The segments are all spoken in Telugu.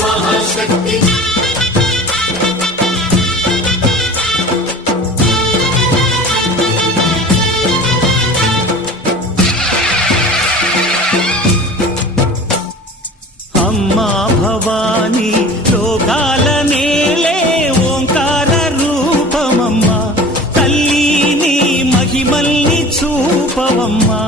మహాశక్తి అమ్మా భవాని లోకాల నేలే ఓంకార రూపమమ్మా తల్లి నీ మహిమల్ని చూపవమ్మా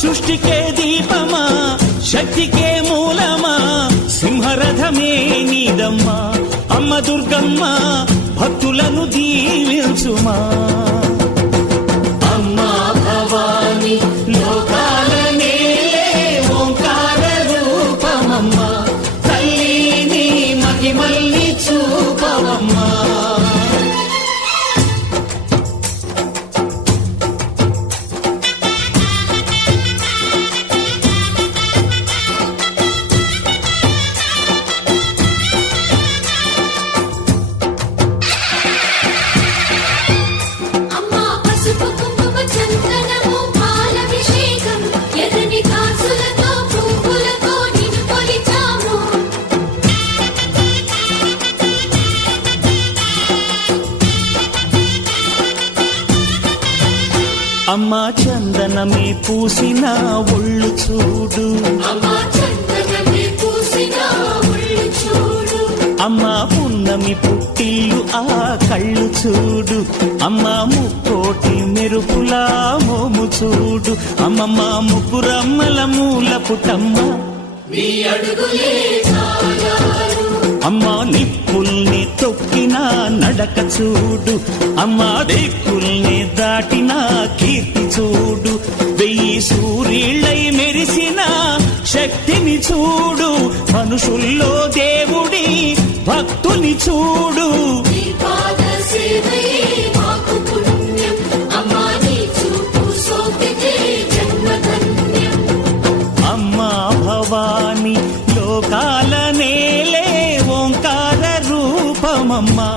సృష్టికే దీపమా శక్తికే మూలమా సింహరథమే నీదమ్మా అమ్మ దుర్గమ్మ భక్తులను దీవించుమా అమ్మా భవాని లోకాల నేలే ఓంకార రూపమమ్మా తల్లి నీ మహిమల్ని చూపవమ్మా అమ్మా చందనమే పూసిన ఒళ్ళు చూడు అమ్మా పున్నమి పుట్టిల్లు ఆ కళ్ళు చూడు అమ్మా ముక్కోటి మెరుపులా మోము చూడు అమ్మమ్మ ముగ్గురమ్మల మూల పుటమ్మ అమ్మా నిప్పుల్ని తొక్కిన నడక చూడు అమ్మా దిక్కుల్ని దాటిన కీర్తి చూడు వెయ్యి సూర్యుళ్ళై మెరిసిన శక్తిని చూడు మనుషుల్లో దేవుడి భక్తుని చూడు అమ్మా భవాని లోకాల నేలే ఓంకార రూపమమ్మా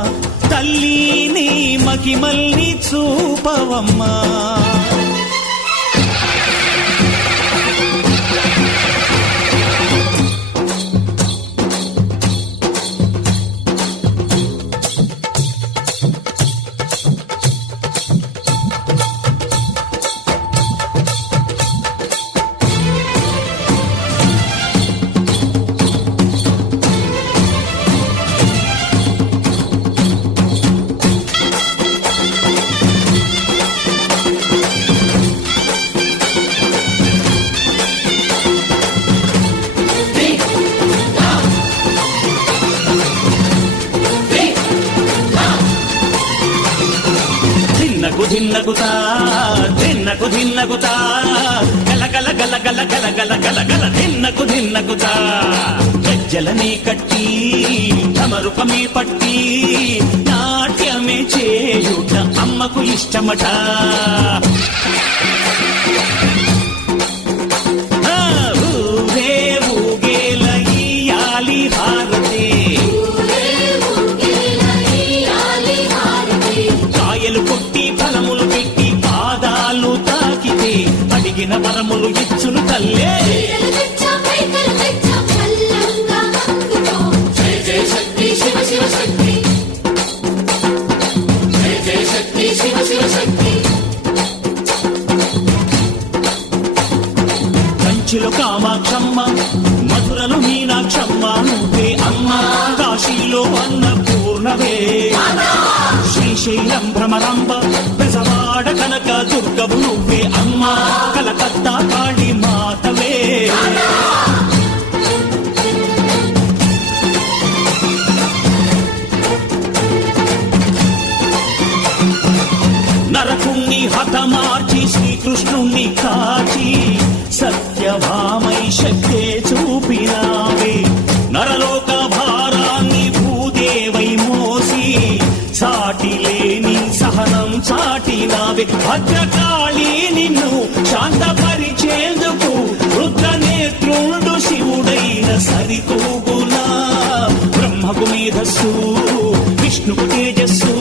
తల్లి నీ మహిమల్ని చూపవమ్మా ధిన్నగుతా ధిన్నకు ధిన్నగుతా గల గల గల గల గల గల గల గల ధిన్నగుతా గజ్జలనే కట్టి తమరుపమే పట్టి నాట్యమే చేయుట అమ్మకు ఇష్టమట ఊరే ఊగేల ఇయ్యాలి హారతి కాయలు కొట్టి ఫలములు పెట్టి పాదాలు తాకితే అడిగిన వరములు ఇచ్చును తల్లే కంచిలో కామాక్షమ్మ మధురలో మీనాక్షమ్మ నువ్వే అమ్మ కాశీలో అన్నపూర్ణవే శ్రీశైలం భ్రమరాంబ బెజవాడ కనక దుర్గవు నువ్వే అమ్మ కలకత్తా కాళీ మాతవే నరకుణ్ణి హతమార్చి శ్రీకృష్ణుణ్ణి కాచి సత్యభామై శక్తే చూపినావే నరలోక భారాన్ని భూదేవై మోసి సాటి లేని సహనం చాటినావే భద్రకాళి నిన్ను శాంతపరిచేందుకు రుద్రనేత్రుడు శివుడైన సరితూగులా బ్రహ్మకు మేధస్సు విష్ణుకు తేజస్సు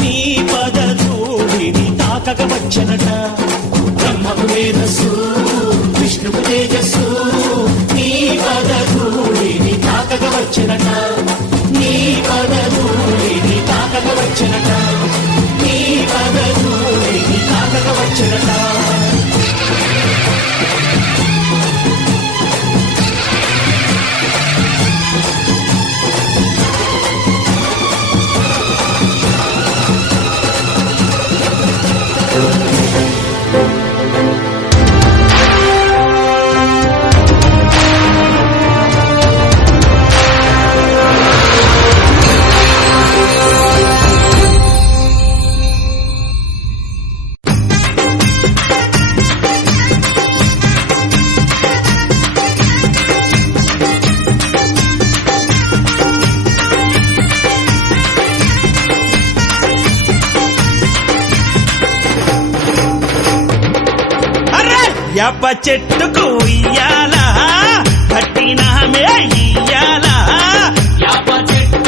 నీ పదధూళిని తాకక వచ్చనట బ్రహ్మకు మేధస్సు విష్ణుకు తేజస్సు నీ పదధూళిని తాకక వచ్చనట నీ పదధూళిని తాకక వచ్చనట నీ పదధూళిని తాకక వచ్చనట యాప చెట్టుకు ఇయ్యాలా కట్టినామే ఇయ్యాలా యాప చెట్టు